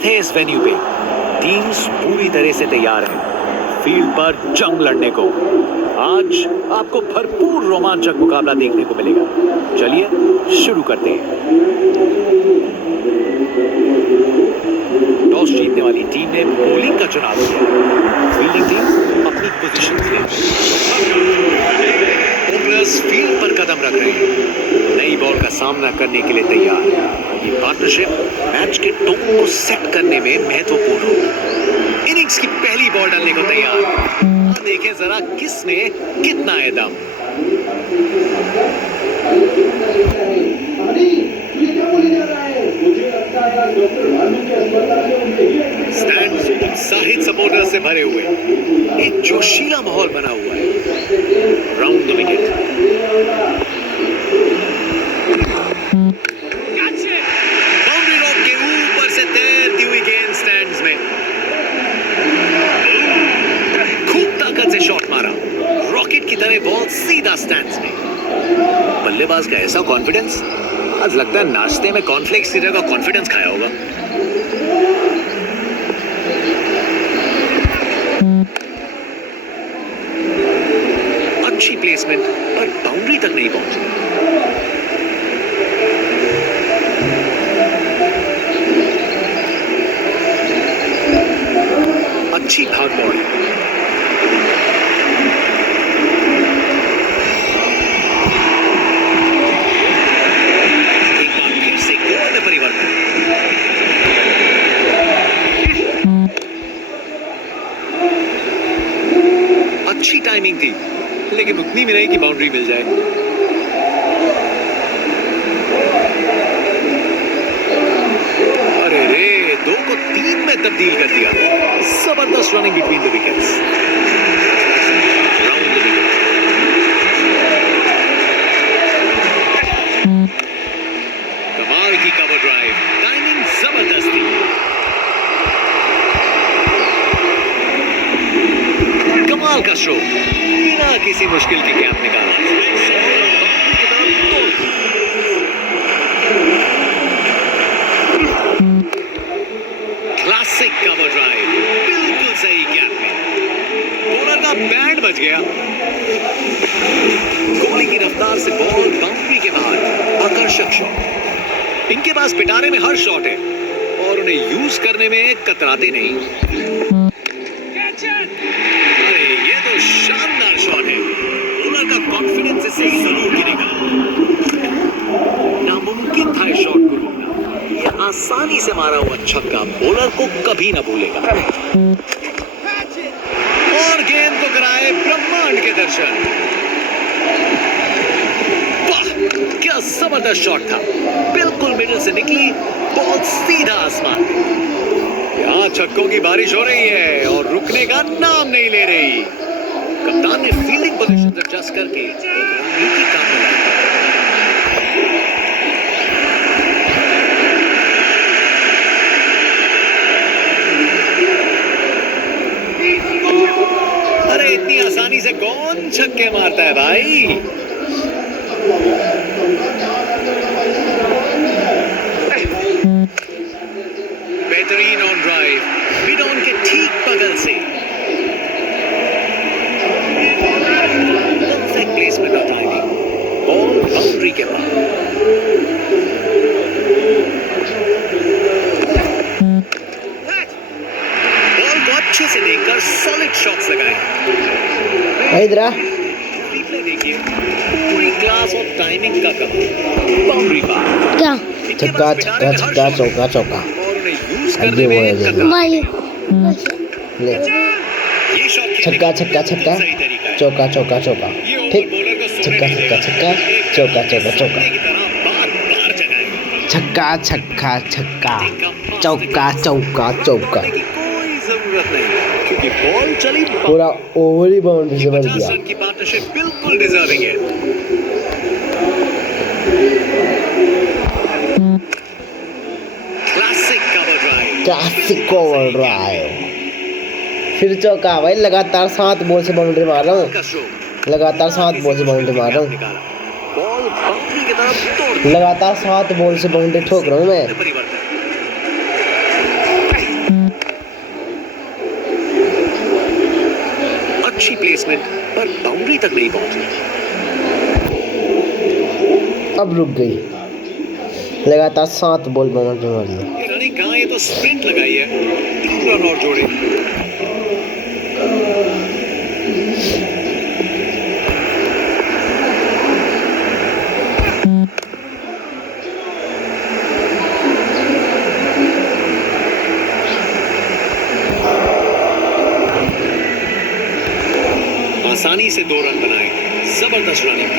स्वागत है इस वेन्यू पे। टीम्स पूरी तरह से तैयार हैं फील्ड पर जंग लड़ने को। आज आपको भरपूर रोमांचक मुकाबला देखने को मिलेगा। चलिए शुरू करते हैं। टॉस जीतने वाली टीम ने बॉलिंग का चुनाव किया। फील्डिंग टीम अपनी पोजीशन में। ओपनर्स फील्ड पर कदम रख रहे हैं, नई बॉल का सामना करने के लिए तैयार। ये पार्टनरशिप मैच के टोन को सेट करने में महत्वपूर्ण होगी। इनिंग्स की पहली बॉल डालने को तैयार। देखें जरा किसने कितना है दम। स्टैंड्स उत्साहित सपोर्टर से भरे हुए, एक जोशीला माहौल बना हुआ है। Round the wicket, boundary rock के ऊपर से तैरती हुई गेंद स्टैंड्स में। खूब ताकत से शॉट मारा, रॉकेट की तरह बॉल सीधा स्टैंड्स में। बल्लेबाज का ऐसा कॉन्फिडेंस, आज लगता है नाश्ते में कॉर्नफ्लेक्स की जगह कॉन्फिडेंस खाया होगा। अच्छी प्लेसमेंट पर बाउंड्री तक नहीं पहुंची। अच्छी भाग बॉल, एक बार फिर से गोल में परिवर्तन। अच्छी टाइमिंग थी, लेकिन उतनी भी नहीं कि बाउंड्री मिल जाए। अरे रे, 2 को 3 में तब्दील कर दिया। जबरदस्त running between the wickets. Round the wicket, कमाल की कवर ड्राइव, टाइमिंग जबरदस्त थी। कमाल का स्ट्रोक, बिना किसी मुश्किल के कैप निकाला। क्लासिक कवर ड्राइव, बिल्कुल सही कैप में। बॉलर का बैट बच गया। गोली की रफ्तार से बॉल बाउंड्री के बाहर। आकर्षक शॉट। इनके पास पिटारे में हर शॉट है और उन्हें यूज करने में कतराते नहीं। अरे ये तो शानदार शॉट है। बॉलर का कॉन्फिडेंस इसे जरूर गिरेगा। नामुमकिन था इस शॉट को रोकना। ये आसानी से मारा हुआ छक्का बॉलर को कभी ना भूलेगा। और गेंद को कराए ब्रह्मांड के दर्शन। वाह, क्या जबरदस्त शॉट था। बिल्कुल मिडिल से निकली बॉल सीधा आसमान में। यहाँ छक्कों की बारिश हो रही है और रुकने का नाम नहीं ले रही। कप्तान ने फील्डिंग पोजीशन एडजस्ट करके एक रणनीति काम में लाई। अरे इतनी आसानी से कौन छक्के मारता है भाई। बेहतरीन ऑन ड्राइव, मिड ऑन के ठीक बगल से। परफेक्ट प्लेसमेंट और टाइमिंग, बॉल बाउंड्री के पास। बॉल को अच्छे से देखकर सॉलिड शॉट्स लगाए। इधर रिप्ले देखिए, पूरी क्लास और टाइमिंग का कम। बाउंड्री पार, क्या छक्का छक्का छक्का चौका चौका करने में ले छक्का छक्का छक्का चौका चौका चौका। ठीक, छक्का छक्का छक्का चौका चौका चौका। छक्का छक्का छक्का चौका चौका चौका। बॉल चली, पूरा ओवर ही बाउंड्री से भर दिया। की पार्टनरशिप बिल्कुल डिजर्विंग है। क्लासिक कवर ड्राइव, फिर चौका भाई। लगातार 7 बॉल से बाउंड्री मार रहा हूँ। लगातार 7 बॉल से बाउंड्री मार रहा हूँ। लगातार 7 बॉल से बाउंड्री ठोक रहा हूँ मैं। प्लेसमेंट, पर बाउंड्री तक नहीं पहुंची। अब रुक गई। लगातार 7 बॉल बाउंड्री मारी है। ये रनिंग कहाँ, ये तो स्प्रिंट लगाई है। 3 रन और जोड़े। आसानी से 2 रन बनाए। जबरदस्त रनिंग।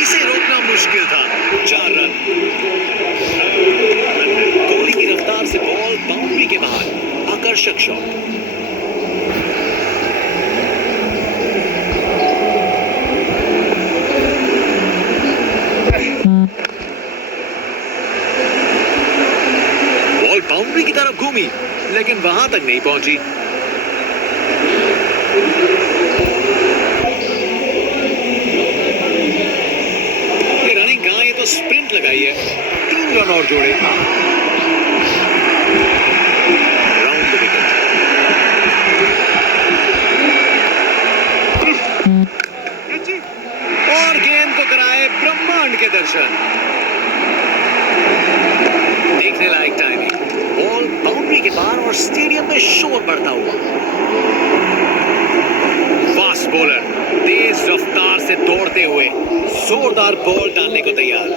इसे रोकना मुश्किल था। 4 रन। कोहली की रफ्तार से बॉल बाउंड्री के बाहर। आकर्षक शॉट। बॉल बाउंड्री की तरफ घूमी, लेकिन वहां तक नहीं पहुंची। ये रनिंग कहाँ, ये तो स्प्रिंट लगाई है। 3 रन और जोड़े। Round the wicket. और गेंद को कराए ब्रह्मांड के दर्शन। देखने लायक टाइमिंग। बॉल बाउंड्री के बाहर और स्टेडियम में शोर बढ़ता हुआ। फास्ट बॉलर तेज रफ्तार से दौड़ते हुए जोरदार बॉल डालने को तैयार।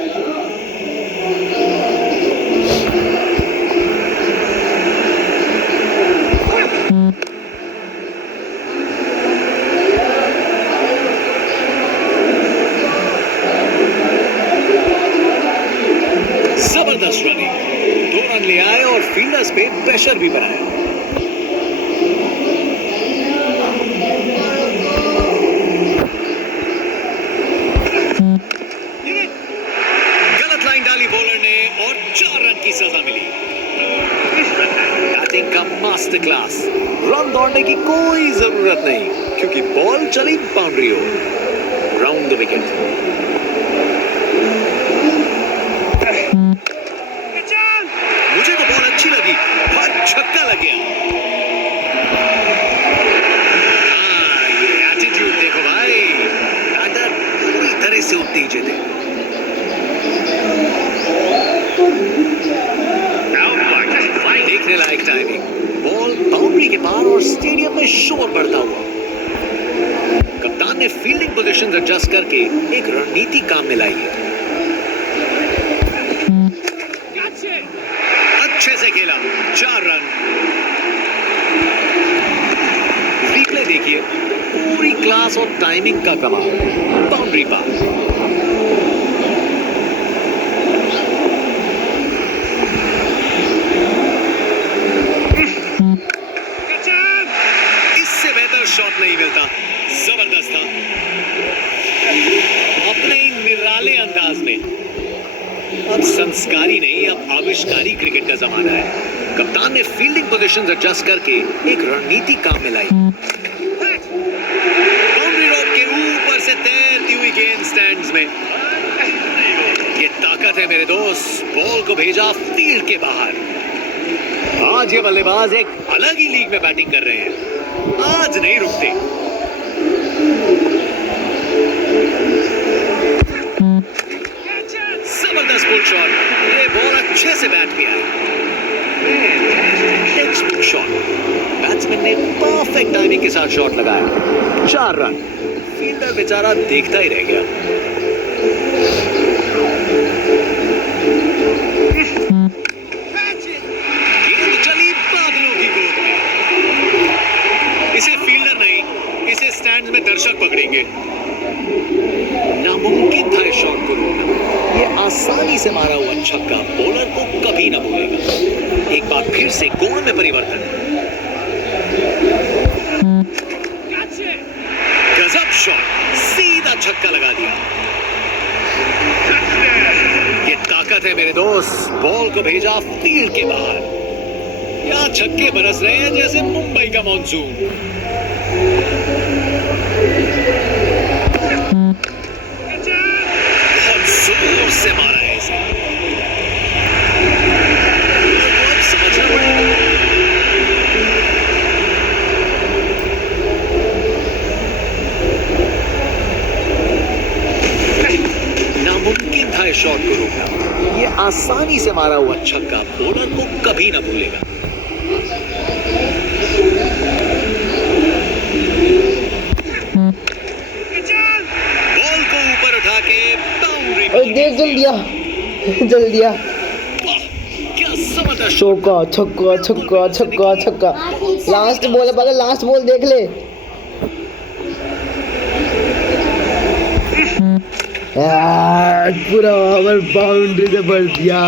जबरदस्त रनिंग। 2 रन ले आए और फील्डर्स पे प्रेशर भी बनाया। गलत लाइन डाली बॉलर ने और 4 रन की सजा मिली। बैटिंग का मास्टर क्लास। रन दौड़ने की कोई जरूरत नहीं, क्योंकि बॉल चली बाउंड्री ओर। Round the wicket. मुझे तो बॉल अच्छी लगी, बहुत छक्का लग गया। हाँ, ये एटीट्यूड देखो भाई। बैटर पूरी तरह से उत्तेजित है। देखने लायक टाइमिंग। बॉल बाउंड्री के पार और स्टेडियम में शोर बढ़ता हुआ। कप्तान ने फील्डिंग पोजीशन एडजस्ट करके एक रणनीति काम में लाई है। अच्छे से खेला। 4 रन। रिप्ले देखिए, पूरी क्लास और टाइमिंग का कमाल। बाउंड्री पार। इससे बेहतर शॉट नहीं मिलता। जबरदस्त था। अपने निराले अंदाज में। अब संस्कारी नहीं, अब आविष्कारी क्रिकेट का जमाना है। कप्तान ने फील्डिंग पोजीशंस एडजस्ट करके एक रणनीति काम में लाई। बाउंड्री रोड के ऊपर से तैरती हुई गेंद स्टैंड्स में। ये ताकत है मेरे दोस्त। बॉल को भेजा फील्ड के बाहर। आज ये बल्लेबाज एक अलग ही लीग में बैटिंग कर रहे हैं। आज नहीं रुकते। जबरदस्त पुल शॉट। ये बॉल अच्छे से बैट पे आई। Textbook shot. बैट्समैन ने परफेक्ट टाइमिंग के साथ शॉट लगाया। 4 रन। फील्डर बेचारा देखता ही रह गया। गेंद चली बादलों की गोद में। इसे फील्डर नहीं, इसे स्टैंड्स में दर्शक पकड़ेंगे। नामुमकिन था इस शॉट को रोकना। ये आसानी से मारा हुआ छक्का बॉलर को कभी ना भूलेगा। एक बार फिर से कोण में परिवर्तन। गजब शॉट। सीधा छक्का लगा दिया। ये ताकत है मेरे दोस्त। बॉल को भेजा फील्ड के बाहर। यहाँ छक्के बरस रहे हैं जैसे मुंबई का मॉनसून। जोर से मारा है इसे। अब समझना पड़ेगा। नामुमकिन था इस शॉट को रोकना। ये आसानी से मारा हुआ छक्का बॉलर को कभी ना भूलेगा। बॉल को ऊपर उठा के बाउंड्री देख जल दिया क्या जबरदस्त चौका छक्का छक्का छक्का छक्का। लास्ट बॉल है, पहले लास्ट बॉल देख ले। पूरा ओवर बाउंड्री से भर दिया।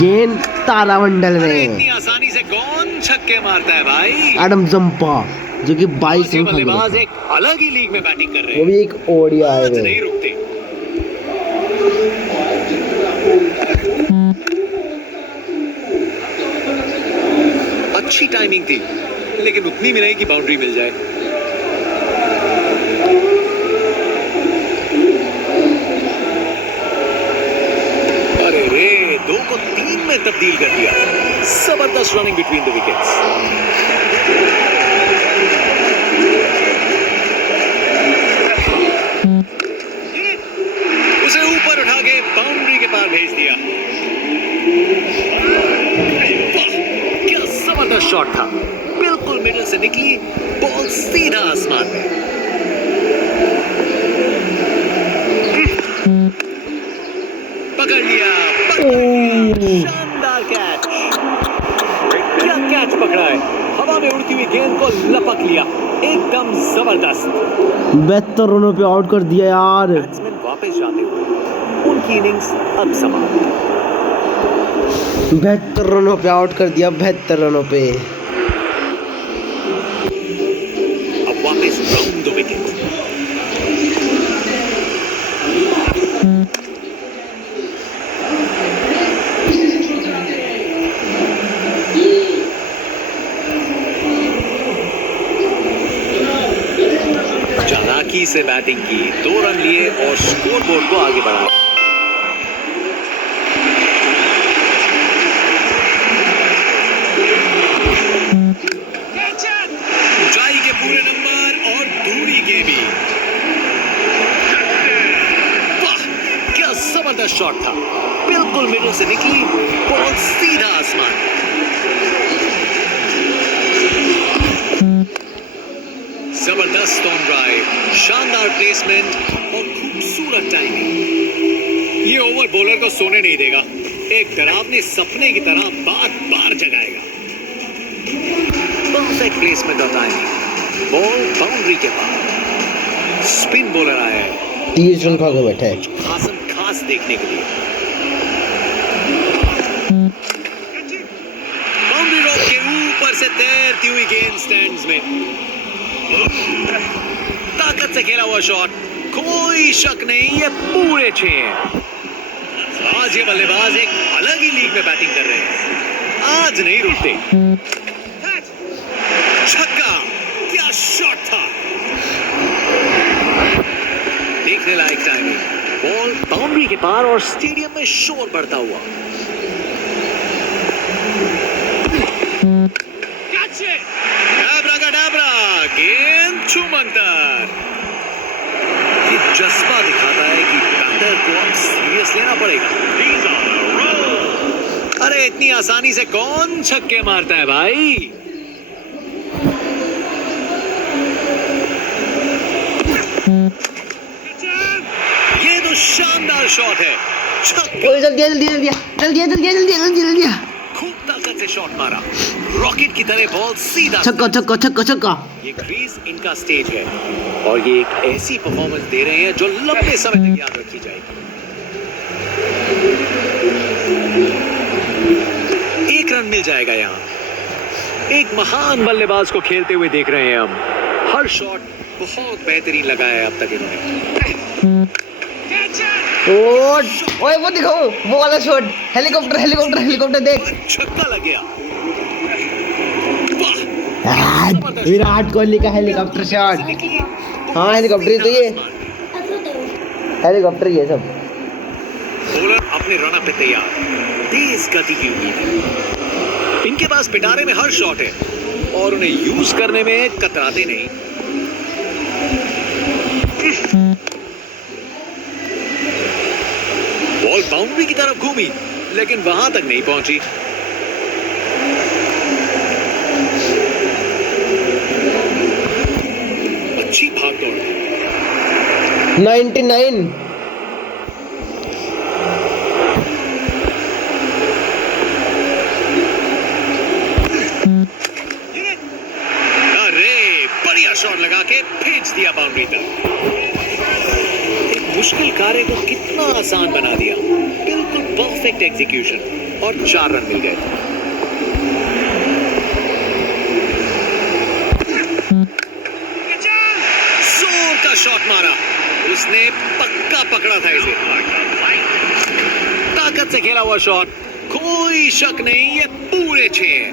गेंद तारामंडल में इतनी आसानी से कौन छक्के मारता है भाई? एडम जंपा जो कि 22 रन बल्लेबाज एक अलग ही लीग में बैटिंग कर रहे हैं। वो भी एक ओडिया आज है। नहीं रुकते। अच्छी टाइमिंग थी लेकिन उतनी भी नहीं कि बाउंड्री मिल जाए। अरे रे 2 को 3 में तब्दील कर दिया। जबरदस्त रनिंग बिटवीन द विकेट्स। उसे ऊपर उठा के बाउंड्री के पार भेज दिया। क्या जबरदस्त शॉट था। बिल्कुल मिडल से निकली बॉल सीधा आसमान में। पकड़ लिया शानदार कैच। क्या कैच पकड़ा है। हवा में उड़ती हुई गेंद को लपक लिया। एकदम जबरदस्त। 72 रनों पे आउट कर दिया यार। बैट्समैन वापस जाते हुए उनकी इनिंग्स अब समाप्त। 72 रनों पे आउट कर दिया। 72 रनों पे अब वापस राउंड द विकेट। चालाकी से बैटिंग की, 2 रन लिए और स्कोरबोर्ड को आगे बढ़ाया। ऊंचाई के पूरे नंबर और दूरी के भी। वाह क्या जबरदस्त शॉट था। बिल्कुल मिडल से निकली बॉल सीधा आसमान। जबरदस्त ऑन ड्राइव, शानदार प्लेसमेंट और खूबसूरत टाइमिंग। ये ओवर बॉलर को सोने नहीं देगा। एक डरावने सपने की तरह बार-बार जगाएगा। परफेक्ट प्लेसमेंट और टाइमिंग। बॉल बाउंड्री के पार। स्पिन बॉलर आया है। 30 रन खा के बैठा है। खास देखने के लिए। बाउंड्री रॉक के ऊपर से तैरती हुई गेंद स्टैंड्स में। ताकत से खेला हुआ शॉट, कोई शक नहीं ये पूरे 6 हैं। आज ये बल्लेबाज एक अलग ही लीग में बैटिंग कर रहे हैं। आज नहीं रुकते। छक्का, क्या शॉट था। देखने लायक टाइमिंग। बॉल बाउंड्री के पार और स्टेडियम में शोर बढ़ता हुआ। गेंद छूमंतर। ये जज्बा दिखाता है कि बैटर को अब सीरियस लेना पड़ेगा। अरे इतनी आसानी से कौन छक्के मारता है भाई। ये तो शानदार शॉट है। जल्दी खूब ताकत से शॉट मारा। रॉकेट की तरह बॉल सीधा। छक्का। ये क्रीज इनका स्टेज है और ये एक ऐसी परफॉर्मेंस दे रहे हैं जो लंबे समय तक याद रखी जाएगी। 1 रन मिल जाएगा यहाँ। एक महान बल्लेबाज को खेलते हुए देख रहे हैं हम। हर शॉट बहुत बेहतरीन लगा है अब तक इन्होंने। ओए वो देखो वो वाला शॉट। हेलीकॉप्टर देख। छक्का लग गया। विराट कोहली का हेलीकॉप्टर शॉट। हाँ हेलीकॉप्टर ही तो ये। हेलीकॉप्टर ये सब। बॉलर अपने रन पे तैयार, तेज गति की उम्मीद है। इनके पास पिटारे में हर शॉट है और उन्हें यूज करने में कतराते नहीं। बॉल बाउंड्री की तरफ घूमी लेकिन वहां तक नहीं पहुंची। अच्छी भागदौड़, 99। अरे बढ़िया शॉट लगा के भेज दिया बाउंड्री तक। एक मुश्किल कार्य को कितना आसान बना दिया। बिल्कुल परफेक्ट एग्जीक्यूशन और 4 रन मिल गए। जोर का शॉट मारा, उसने पक्का पकड़ा था इसे। ताकत से खेला हुआ शॉट, कोई शक नहीं ये पूरे 6 हैं।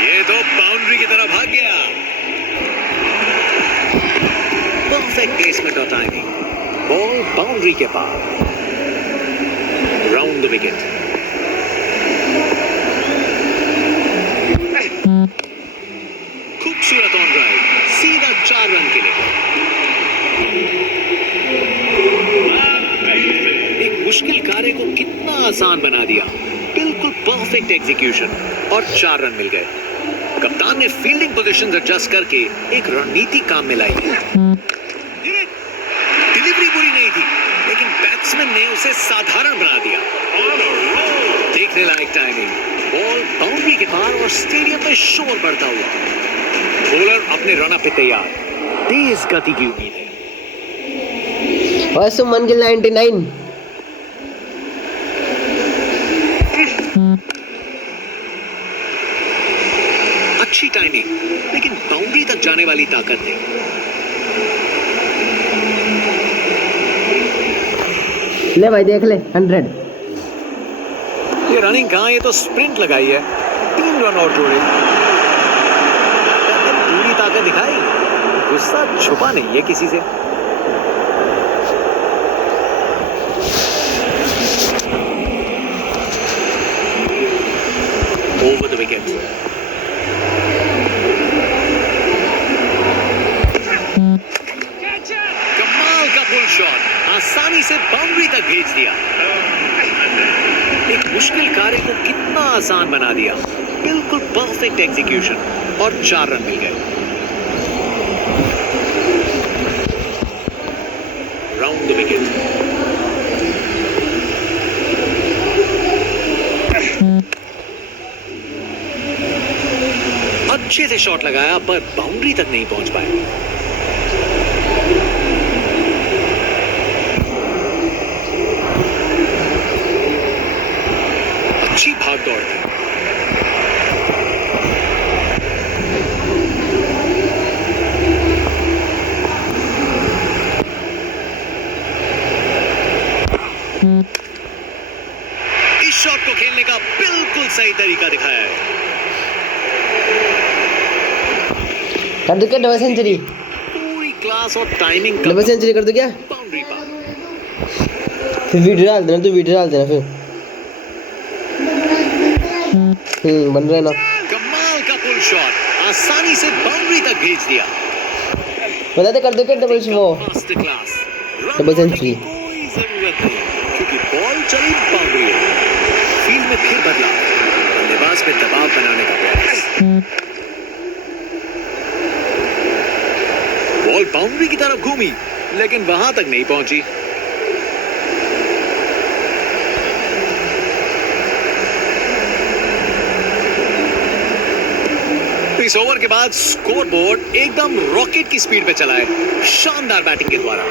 ये तो बाउंड्री की तरफ भाग गया। परफेक्ट प्लेसमेंट और टाइमिंग, बॉल बाउंड्री के पार, राउंड द विकेट। खूबसूरत ऑन ड्राइव, सीधा 4 रन के लिए। एक मुश्किल कार्य को कितना आसान बना दिया। बिल्कुल परफेक्ट एग्जीक्यूशन और 4 रन मिल गए। कप्तान ने फील्डिंग पोजीशंस एडजस्ट करके एक रणनीति काम में लाई। डिलीवरी बुरी नहीं थी लेकिन बैट्समैन ने उसे साधारण बना दिया। देखने लायक टाइमिंग, बॉल बाउंड्री के पार और स्टेडियम में शोर बढ़ता हुआ। बॉलर अपने रन पे तैयार, तेज गति की उम्मीद है। और सुमन गिल 99। अच्छी टाइमिंग लेकिन बाउंड्री तक जाने वाली ताकत नहीं। ले भाई देख ले 100। ये रनिंग कहां, ये तो स्प्रिंट लगाई है। 3 रन और जोड़े। पूरी ताकत दिखाई, गुस्सा छुपा नहीं है किसी से। Over the wicket. कमाल का पुल शॉट, आसानी से बाउंड्री तक भेज दिया। एक मुश्किल कार्य को कितना आसान बना दिया। बिल्कुल परफेक्ट एग्जीक्यूशन और 4 रन मिल गए। Round the wicket. अच्छे से शॉट लगाया पर बाउंड्री तक नहीं पहुंच पाए। अच्छी भागदौड़ थी। इस शॉट को खेलने का बिल्कुल सही तरीका दिखाया है। कर दो क्या डबल सेंचुरी? पूरी क्लास और टाइमिंग। डबल सेंचुरी कर दो क्या? बाउंड्री पार। फिर वीडियो डाल देना, तू वीडियो डाल देना फिर। बन रहा है ना। कमाल का पुल शॉट, आसानी से बाउंड्री तक भेज दिया। बता दे कर दो क्या double master class. Double century. कोई जरूरत नहीं क्योंकि बॉल चली बाउंड्री है। फील्ड में फिर बदलाव, बल्लेबाज पे दबाव बनाने का प्रयास। बॉल बाउंड्री की तरफ घूमी लेकिन वहां तक नहीं पहुंची। इस ओवर के बाद स्कोरबोर्ड एकदम रॉकेट की स्पीड पे चला है, शानदार बैटिंग के द्वारा।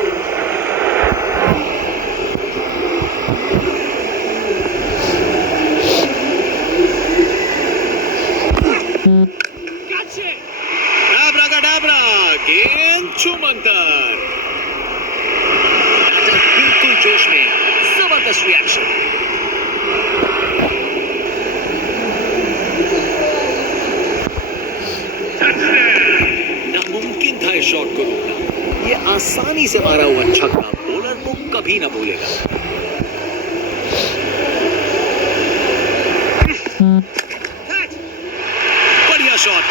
गेंद छूमंतर, बिल्कुल जोश में, जबरदस्त रिएक्शन। ये आसानी से मारा हुआ छक्का बॉलर को कभी ना भूलेगा। बढ़िया शॉट,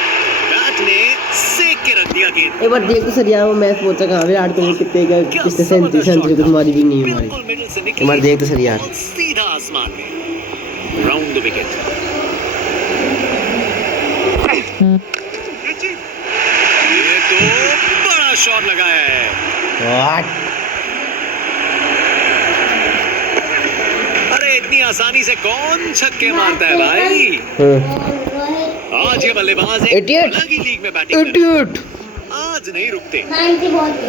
बैट ने सेक के रख दिया गेंद। एक बार देख तो सर यार वो मैच पहुंचा कहाँ विराट कोहली कितने का कितने सेंचुरी कुछ मारी भी नहीं हमारी। बिल्कुल मिडिल से एक निकली, बार देख तो सर यार। बॉल सीधा आसमान में, राउंड द विकेट। ये तो बड़ा शॉट लगाया है। What? अरे इतनी आसानी से कौन छक्के मारता है भाई। आज ये बल्लेबाज एक Idiot! अलग ही लीग में बैटिंग कर रहे Idiot! हैं। आज नहीं रुकते। 90 बॉल पे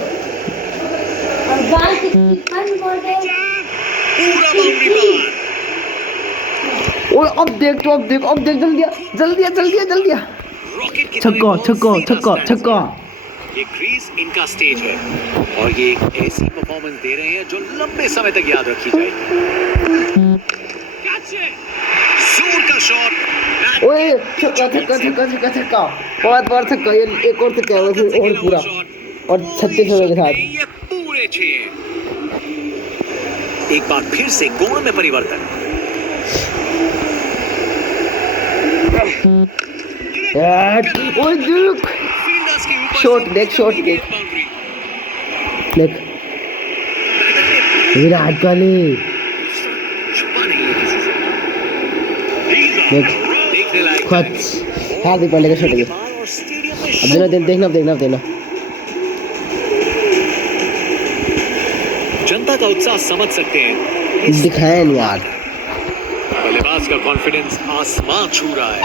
और बाल की 1 बॉल पे पूरा बाउंड्री पार। और अब देख जल्दी रॉकेट की छक्का तरह छक्का बॉल छक्का सीधा छक्का। ये क्रीज इनका स्टेज है और ये एक ऐसी परफॉर्मेंस दे रहे हैं जो लंबे समय तक याद रखी जाएगी। जोर का शॉट, ओए छक्का बहुत बार छक्का, ये एक और छक्का है और पूरा और 36 रनों के साथ। ये पूरे 6। एक बार फिर से गोल में परिवर्तन। ओए देख फील्डर्स के ऊपर शॉट से देख, शॉट देख। बाउंड्री। देख विराट कोहली छुपा नहीं है किसी से। देख देखने लायक खच हार्दिक पांड्या का शॉट है। बाल और स्टेडियम में अब देखना जनता का उत्साह समझ सकते हैं। दिखाया नहीं यार। बल्लेबाज का कॉन्फिडेंस आसमान छू रहा है।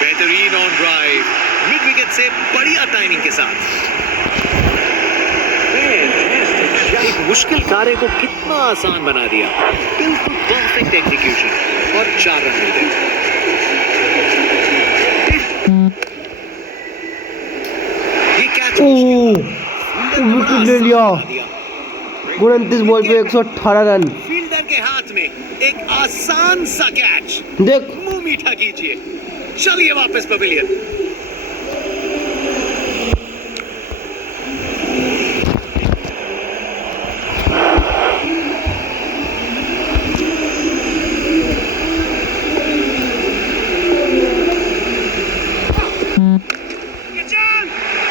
बेहतरीन ऑन ड्राइव, मिड विकेट से बढ़िया टाइमिंग के साथ। एक मुश्किल कार्य को कितना आसान बना दिया। बिल्कुल परफेक्ट एग्जीक्यूशन और 4 रन मिल गए। ये कैच विकेट ले लिया। 29 बॉल पे 118 रन। फील्डर के हाथ में एक आसान सा कैच। देख मुंह मीठा कीजिए, चलिए वापस पवेलियन।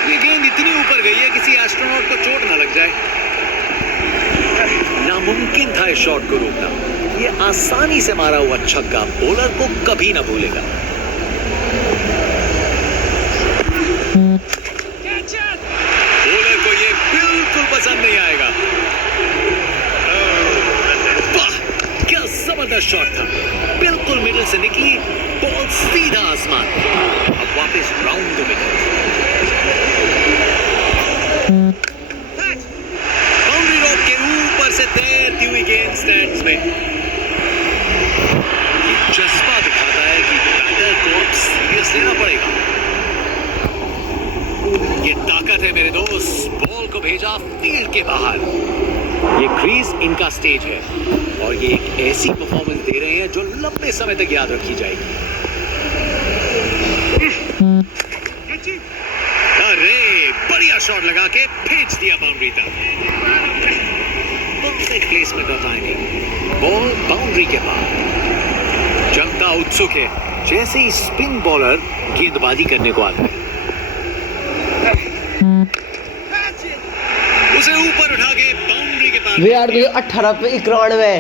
ये गेंद इतनी ऊपर गई है किसी एस्ट्रोनॉट को चोट ना लग जाए। नामुमकिन था इस शॉट को रोकना। ये आसानी से मारा हुआ छक्का बॉलर को कभी ना भूलेगा। बॉलर को ये बिल्कुल पसंद नहीं आएगा। वाह, क्या जबरदस्त शॉट था। बिल्कुल मिडिल से निकली, बॉल सीधा आसमान। अब वापस round the wicket. Boundary road के ऊपर से तैरती हुई गेंद स्टैंड्स में। ये जज्बा दिखाता है कि बैटर को अब सीरियस लेना पड़ेगा। ये ताकत है मेरे दोस्त, बॉल को भेजा फील्ड के बाहर। ये क्रीज इनका स्टेज है और ये एक ऐसी परफॉर्मेंस दे रहे हैं जो लंबे समय तक याद रखी जाएगी। अरे बढ़िया शॉट लगा के भेज दिया बाउंड्री तक। परफेक्ट प्लेसमेंट और टाइमिंग, बॉल बाउंड्री के पार। जनता उत्सुक है जैसे ही स्पिन बॉलर गेंदबाजी करने को आता है। उसे ऊपर उठा के बाउंड्री के पार। विराट कोहली 18 पे 91।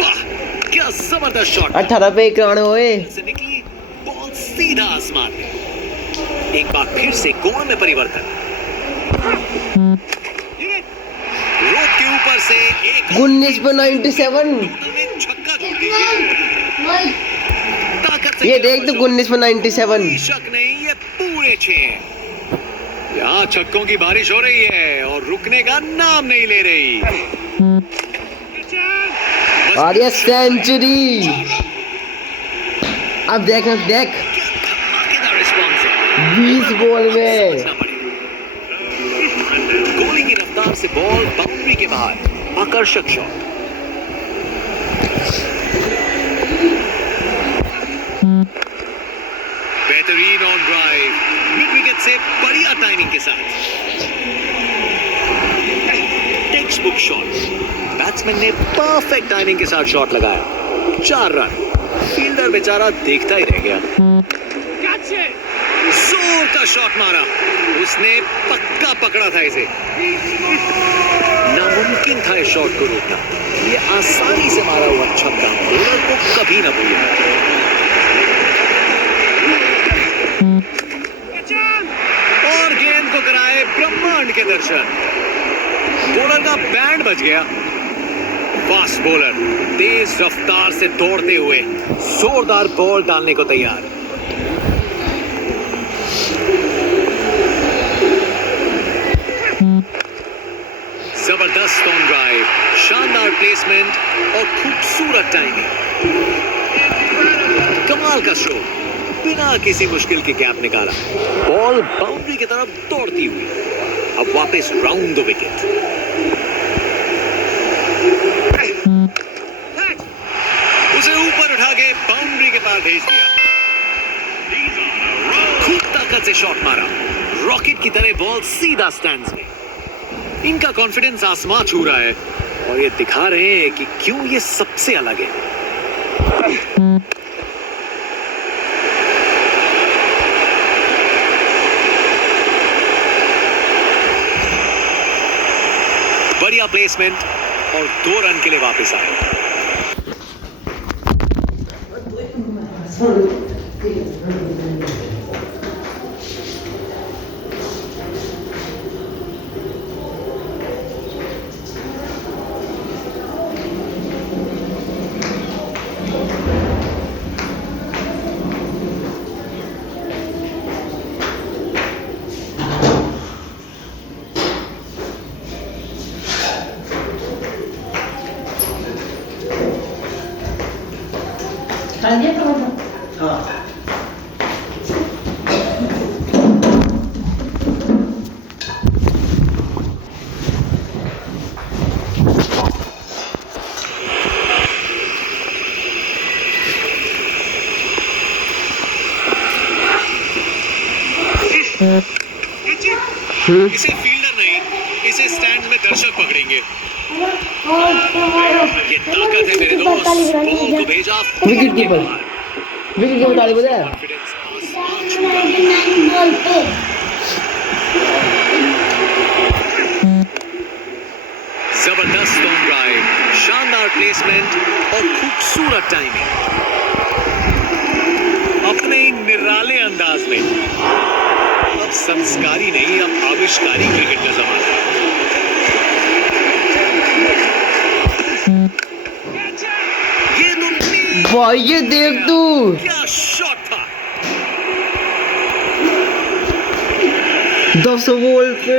वाह, क्या जबरदस्त शॉट। 18 पे 91 से निकली, बॉल सीधा आसमान में। एक बार फिर से गोल में परिवर्तन। रोड के ऊपर से एक 19 पे 97। छक्का जोड़ दीजिए। ताकत से ये देख तो 19 पे 97। कोई शक नहीं, ये पूरे 6 हैं। यहाँ छक्कों की बारिश हो रही है और रुकने का नाम नहीं ले रही। और ये सेंचुरी। अब देख धमाकेदार रिस्पॉन्स है। 20 बॉल में। गोली की रफ्तार से बॉल बाउंड्री के बाहर, आकर्षक शॉट। बेहतरीन ऑन ड्राइव, मिड विकेट से बढ़िया टाइमिंग के साथ। टेक्स्ट बुक शॉट, बैट्समैन ने परफेक्ट टाइमिंग के साथ शॉट लगाया। 4 रन। फील्डर बेचारा देखता ही रह गया। जोर का शॉट मारा, उसने पक्का पकड़ा था इसे। नामुमकिन था इस शॉट को रोकना। ये आसानी से मारा हुआ छक्का बॉलर को कभी ना भूलेगा। और गेंद को कराए ब्रह्मांड के दर्शन। बॉलर का बैंड बज गया। फास्ट बॉलर तेज रफ्तार से दौड़ते हुए जोरदार बॉल डालने को तैयार। जबरदस्त ऑन ड्राइव, शानदार प्लेसमेंट और खूबसूरत टाइमिंग। कमाल का शो, बिना किसी मुश्किल के गैप निकाला। बॉल बाउंड्री की तरफ दौड़ती हुई अब वापस राउंड द विकेट। उसे ऊपर उठा के बाउंड्री के पार भेज दिया। खूब ताकत से शॉट मारा, रॉकेट की तरह बॉल सीधा स्टैंड्स में। इनका कॉन्फिडेंस आसमां छू रहा है और ये दिखा रहे हैं कि क्यों ये सबसे अलग है। बढ़िया प्लेसमेंट और 2 रन के लिए वापस आए। इसे फील्डर नहीं, इसे स्टैंड्स में दर्शक पकड़ेंगे। ये ताकत है मेरे दोस्त। बॉल को भेजा विकेट कीपर डाले बोले। कॉन्फिडेंस आसमान छू रहा है। बॉल पे जबरदस्त ऑन ड्राइव, शानदार प्लेसमेंट और खूबसूरत टाइमिंग। अपने ही निराले अंदाज में। अब संस्कारी नहीं, अब आविष्कारी क्रिकेट का जमाना है। ये तो भाई ये देख तू, क्या शॉट था। 10 बॉल पे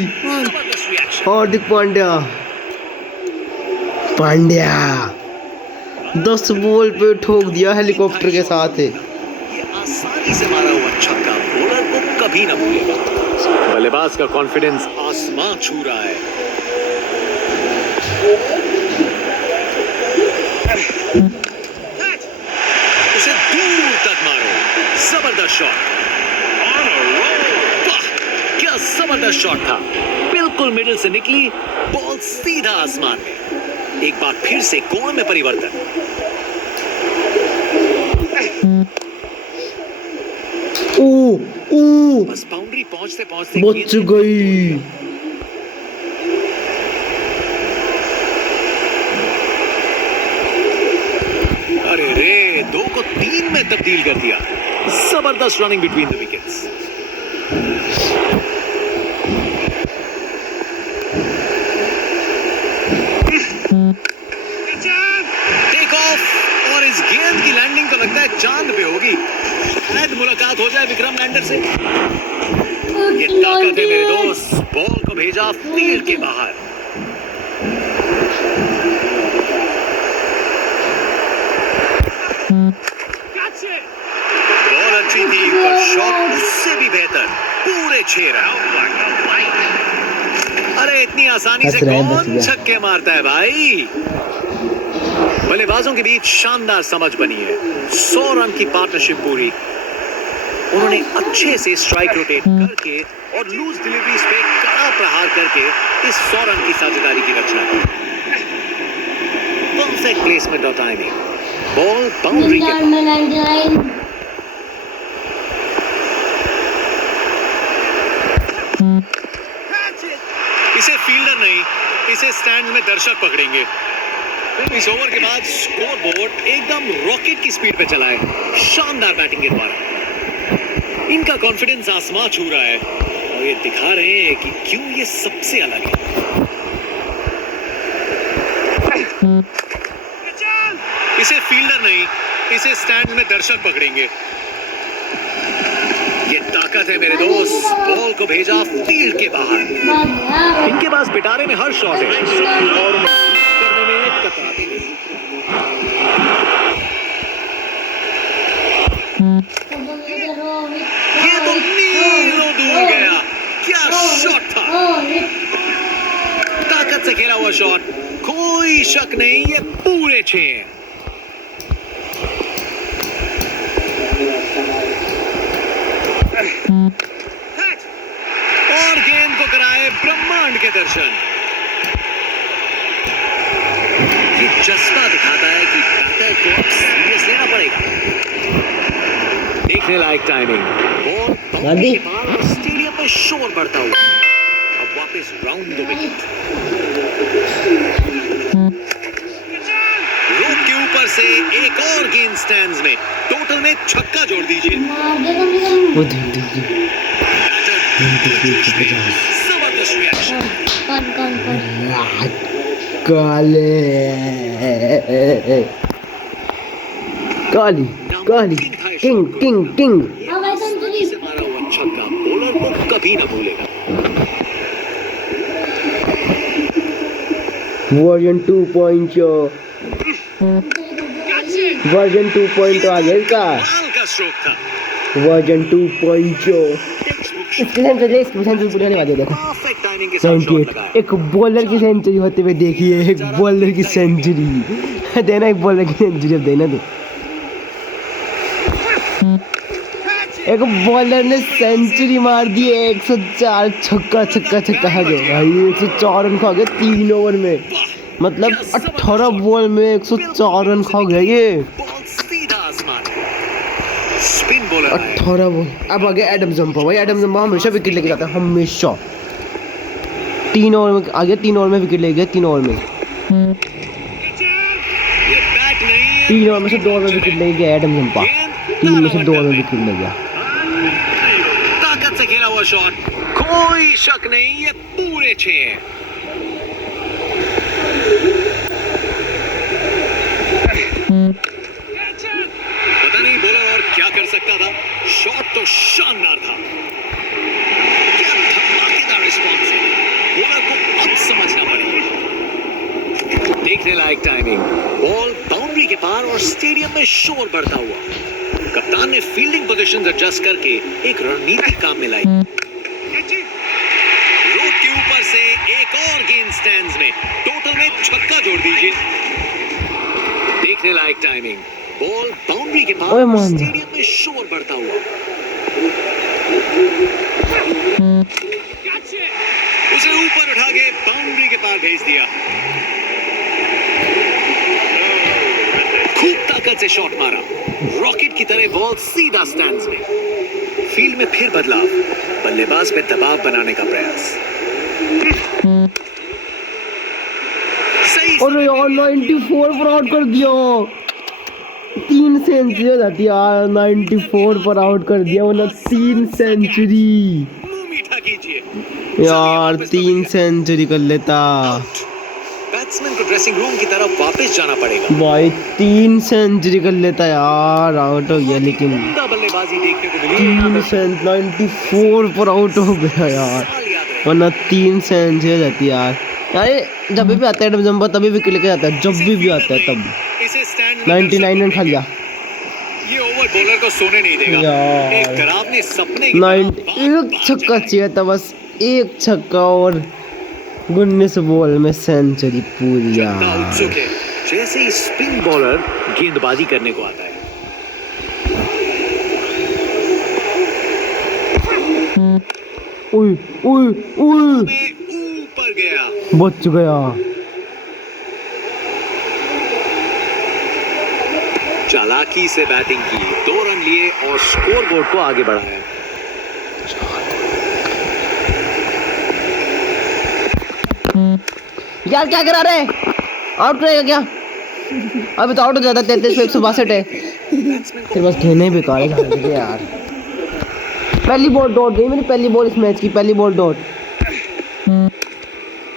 जबरदस्त रिएक्शन। हार्दिक पांड्या 10 बॉल पे ठोक दिया हेलीकॉप्टर के साथ। ये आसानी से मारा हुआ छक्का बॉलर को कभी ना भूलेगा। बल्लेबाज का कॉन्फिडेंस आसमां छू रहा है। उसे दूर तक मारो, जबरदस्त शॉट। वाह, क्या जबरदस्त शॉट था। बिल्कुल मिडिल से निकली बॉल सीधा आसमान में। एक बार फिर से कोण में परिवर्तन। बस बाउंड्री पहुंचते पहुंचते बच गई। अरे रे, 2 को 3 में तब्दील कर दिया। जबरदस्त running between the wickets. Take off और इस गेंद की लैंडिंग तो लगता है चांद पे होगी। शायद मुलाकात हो जाए विक्रम लैंडर से। ये ताकत है मेरे दोस्त। बॉल को भेजा फील्ड के बाहर। बॉल अच्छी थी पर शॉट उससे भी बेहतर। पूरे 6 रन। अरे इतनी आसानी से कौन छक्के मारता है भाई। बल्लेबाजों के बीच शानदार समझ बनी है। 100 रन की पार्टनरशिप पूरी उन्होंने अच्छे से स्ट्राइक रोटेट करके और लूज डिलीवरीज पे कड़ा प्रहार करके इस 100 रन की साझेदारी की रचना की। परफेक्ट प्लेसमेंट और टाइमिंग, बॉल बाउंड्री के में 99 इसे फील्डर नहीं, इसे स्टैंड में दर्शक पकड़ेंगे। इस ओवर के बाद स्कोर बोर्ड एकदम रॉकेट की स्पीड पे चला है, शानदार बैटिंग के द्वारा। इनका कॉन्फिडेंस आसमां छू रहा है और ये दिखा रहे हैं कि क्यों ये सबसे अलग है। इसे फील्डर नहीं, इसे स्टैंड में दर्शक पकड़ेंगे। ये ताकत है मेरे दोस्त, बॉल को भेजा फील्ड के बाहर। इनके पास पिटारे में हर शॉट है और करने में कतराते नहीं। ये तो मीलों दूर गया, क्या शॉट था। ताकत से खेला हुआ शॉट, कोई शक नहीं ये पूरे 6। और गेंद को कराए ब्रह्मांड के दर्शन। ये जज्बा दिखाता है कि बैटर को अब सीरियस लेना पड़ेगा। देखने लायक टाइमिंग, बॉल बाउंड्री के पार और स्टेडियम में शोर बढ़ता हुआ। अब वापस राउंड द विकेट। रोड के ऊपर से एक और गेंद स्टैंड्स में, टोटल में छक्का जोड़ दीजिए। जबरदस्त रिएक्शन। काले Kali Kali king king king से मारा हुआ छक्का बॉलर को कभी ना भूलेगा। वर्जन 2.0 वर्जन 2.0 आ गया इसका। कमाल का स्ट्रोक था। वर्जन 2.0 इसकी सेंचुरी पूरी होने वाली है। देखो परफेक्ट टाइमिंग के साथ शॉट 98 लगाया। एक बॉलर की सेंचुरी होते हुए देखिए, एक बॉलर की सेंचुरी देना, एक बॉलर की सेंचुरी अब देना। तो एक बॉलर ने सेंचुरी मार दी, 104 छक्का छक्का छक्का आ गए भाई। 104 रन खा गए 3 ओवर में, मतलब 18 बॉल में 104 रन खा गए ये। बॉल सीधा आसमान, स्पिन बॉलर आया। 18 बॉल। अब आ गया एडम जंपा भाई। एडम जंपा हमेशा विकेट लेके जाता है, हमेशा। 3 ओवर में आ गया, 3 ओवर में विकेट ले गया। 3 ओवर में, ये बैट नहीं है। 3 ओवर में से 2 ओवर में विकेट ले गया एडम जंपा। 3 में से 2 ओवर में विकेट ले गया। ताकत से खेला हुआ शॉट, कोई शक नहीं ये पूरे 6। पता नहीं बॉलर और क्या कर सकता था। शॉट तो शानदार था। क्या धमाकेदार रिस्पॉन्स है। बॉलर को अब समझना पड़ेगा। देखने लायक टाइमिंग, बॉल बाउंड्री के पार और स्टेडियम में शोर बढ़ता हुआ। कप्तान ने फील्डिंग पोजीशंस एडजस्ट करके एक रणनीति काम में लाई। रोड के ऊपर से एक और गेंद स्टैंड्स में, टोटल में छक्का जोड़ दीजिए। देखने लायक टाइमिंग, बॉल बाउंड्री के पार और स्टेडियम में शोर बढ़ता हुआ। उसे ऊपर उठा के बाउंड्री के पार भेज दिया। खूब ताकत से शॉट मारा, रॉकेट की तरह बॉल सीधा स्टैंड्स में। फील्ड में फिर बदलाव, बल्लेबाज पे दबाव बनाने का प्रयास। सही और यार 94 पर आउट कर दिया। 3 सेंचुरी हो जाती यार। 94 पर आउट कर दिया, वरना 3 सेंचुरी मुंह मीठा कीजिए यार। 3 सेंचुरी कर लेता बैट्समैन को ड्रेसिंग रूम की तरफ वापस जाना पड़ेगा भाई। 3 सेंचुरी कर लेता यार। आउट हो गया, लेकिन उम्दा बल्लेबाजी देखने को मिली। 3 सेंचुरी 94 पर आउट हो गया यार, साल याद रहे। वरना 3 सेंचुरी हो जाती यार। यार जब भी आता है एडम जंपा तभी विकेट लेके जाता है, जब भी आता है तब। इसे स्टैंड 99 रन खा लिया ये ओवर बॉलर को सोने नहीं देगा। यार। एक डरावने सपने की 9 तरह एक छक्का चाहिए था बस, एक छक्का और 19 बॉल में सेंचुरी पूरी जनता यार। उत्सुक है, जैसे ही स्पिन बॉलर गेंदबाजी करने को आता है। ओए ओए ओए, में ऊपर गया। बच गया। चालाकी से बैटिंग की, 2 रन लिए और स्कोर बोर्ड को आगे बढ़ाया। यार क्या करा रहे, आउट करेगा क्या? अभी तो आउट हो जाता। 33 पे 162 है। तेरे पास खेलने ही बेकार है यार। पहली बॉल डॉट गई मेरी, पहली बॉल इस मैच की, पहली बॉल डॉट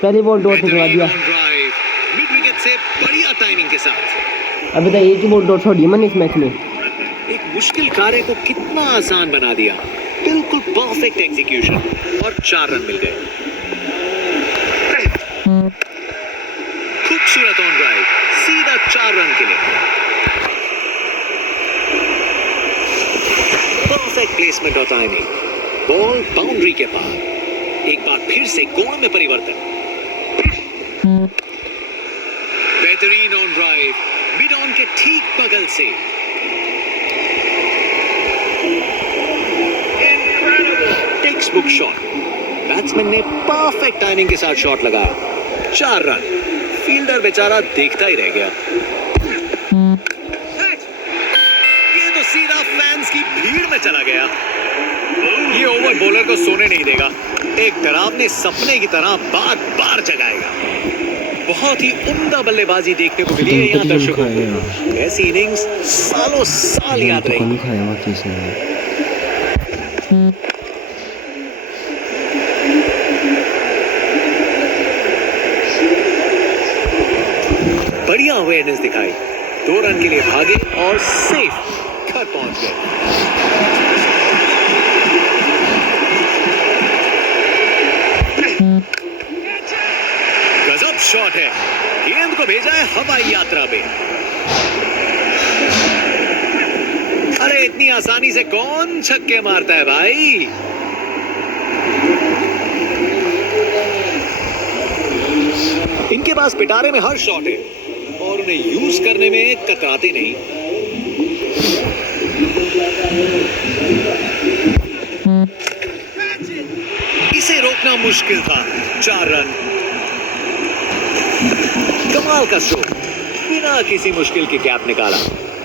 निकलवा दिया। मिड विकेट से बढ़िया टाइमिंग के साथ। अभी तक एक ही बॉल डॉट छोड़ी है मैंने इस मैच में। एक मुश्किल कार्य को कितना आसान बना दिया। बिल्कुल परफेक्ट एग्जीक्यूशन और 4 रन मिल गए। खूबसूरत ऑन ड्राइव, सीधा 4 रन के लिए। परफेक्ट प्लेसमेंट और टाइमिंग, बॉल बाउंड्री के पार। एक बार फिर से कोण में परिवर्तन। बेहतरीन ऑन ड्राइव, मिड ऑन के ठीक बगल से। टेक्स्ट बुक शॉट, बैट्समैन ने परफेक्ट टाइमिंग के साथ शॉट लगाया। 4 रन। फील्डर बेचारा देखता ही रह गया। ये तो सीधा फैंस की भीड़ में चला गया। ये ओवर बॉलर को सोने नहीं देगा। एक डरावने सपने की तरह बार बार जगाएगा। बहुत ही उम्दा बल्लेबाजी देखने को मिली है यहाँ दर्शकों को। ऐसी इनिंग्स सालों साल याद रहेगी। बढ़िया अवेयरनेस दिखाई, 2 रन के लिए भागे और सेफ घर पहुंच गए। गजब शॉट है, गेंद को भेजा है हवाई यात्रा पे। अरे इतनी आसानी से कौन छक्के मारता है भाई। इनके पास पिटारे में हर शॉट है और उन्हें यूज करने में कतराते नहीं। इसे रोकना मुश्किल था। 4 रन। कमाल का स्ट्रोक, बिना किसी मुश्किल के गैप निकाला।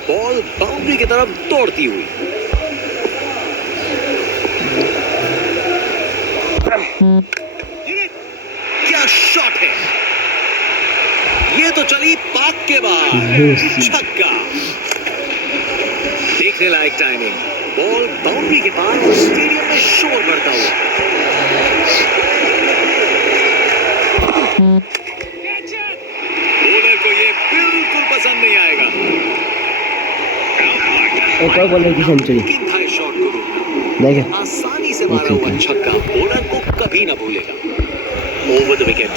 बॉल बाउंड्री की तरफ दौड़ती हुई। क्या शॉट है, ये तो चली पाक के बाहर। छक्का। देखने लायक टाइमिंग, बॉल बाउंड्री के पार और स्टेडियम में शोर बढ़ता हुआ। बॉलर को ये बिल्कुल पसंद नहीं आएगा। एक और बॉलर की सेंचुरी मुमकिन था इस शॉट को रोकना। देखे, आसानी से मारा हुआ छक्का बॉलर को कभी ना भूलेगा। Over the wicket.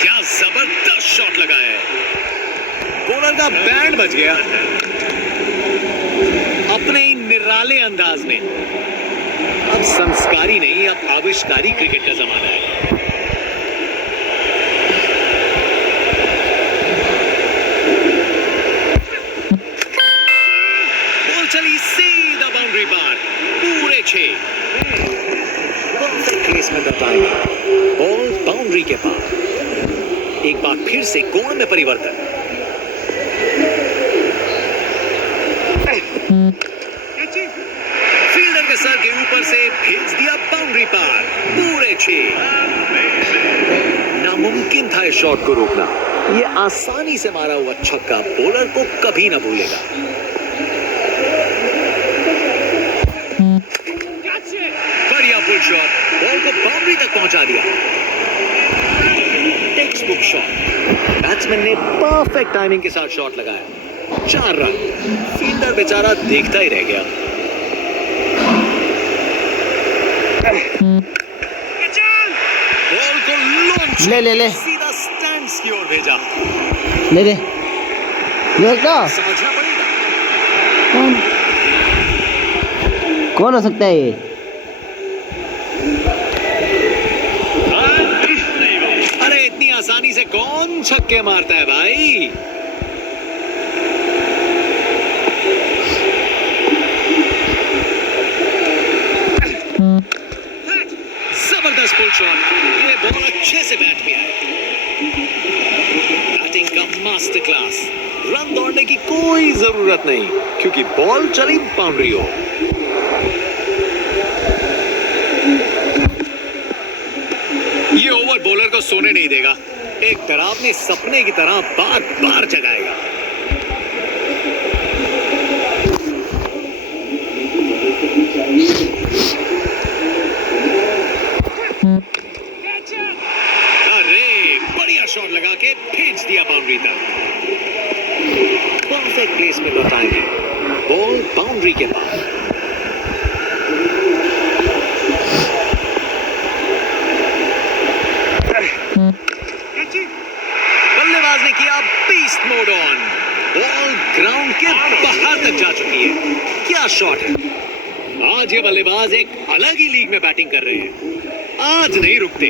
क्या जबरदस्त शॉट लगाया है। बॉलर का बैंड बज गया अपने ही निराले अंदाज में। अब संस्कारी नहीं, अब आविष्कारी क्रिकेट का जमाना है। बॉल चली सीधा बाउंड्री पार, पूरे 6। Perfect placement of timing, ball boundary के पार। एक बार फिर से कोण में परिवर्तन। फील्डर के सर के ऊपर से भेज दिया बाउंड्री पार, पूरे 6। नामुमकिन था इस शॉट को रोकना। ये आसानी से मारा हुआ छक्का बॉलर को कभी ना भूलेगा। बढ़िया पुल शॉट, बॉल को बाउंड्री तक पहुंचा दिया। टेक्स्ट बुक शॉट, बैट्समैन ने परफेक्ट टाइमिंग के साथ शॉट लगाया। 4 रन। फील्डर बेचारा देखता ही रह गया। बॉल को लॉन्च ले सीधा स्टैंड्स की ओर भेजा। ले समझना पड़ेगा। कौन हो सकता है ये? अरे इतनी आसानी से कौन छक्के मारता है भाई। जबरदस्त पुल शॉट, ये बॉल अच्छे से बैट में आए। बैटिंग का मास्टर क्लास, रन दौड़ने की कोई जरूरत नहीं क्योंकि बॉल चली बाउंड्री हो। ये ओवर बॉलर को सोने नहीं देगा, एक डरावने सपने की तरह बार बार जगाएगा। अरे बढ़िया शॉट लगा के भेज दिया बाउंड्री तक। परफेक्ट प्लेसमेंट और टाइमिंग, बॉल बाउंड्री के पास। बल्लेबाज ने किया beast mode on, ball ground के बाहर तक जा चुकी है। क्या शॉट है, आज ये बल्लेबाज एक अलग ही लीग में बैटिंग कर रहे हैं, आज नहीं रुकते।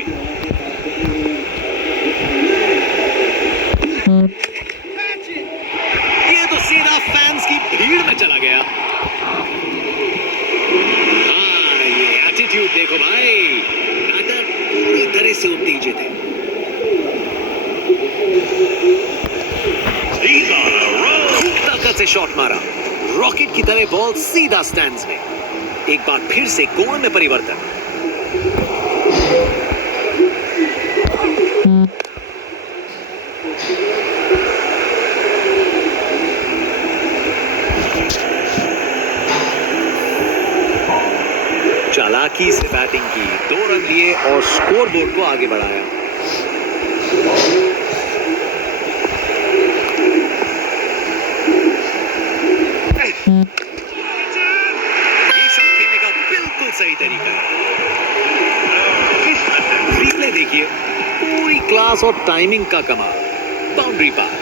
ये तो सीधा फैंस की भीड़ में चला गया। हाँ, ये एटीट्यूड देखो भाई, बैटर पूरी तरह से उत्तेजित है। ताकत से शॉट मारा, रॉकेट की तरह बॉल सीधा स्टैंड्स में। एक बार फिर से कोण में परिवर्तन। चालाकी से बैटिंग की, 2 रन लिए और स्कोरबोर्ड को आगे बढ़ाया। सही तरीका है। रिप्ले देखिए, पूरी क्लास और टाइमिंग का कमाल, बाउंड्री पार।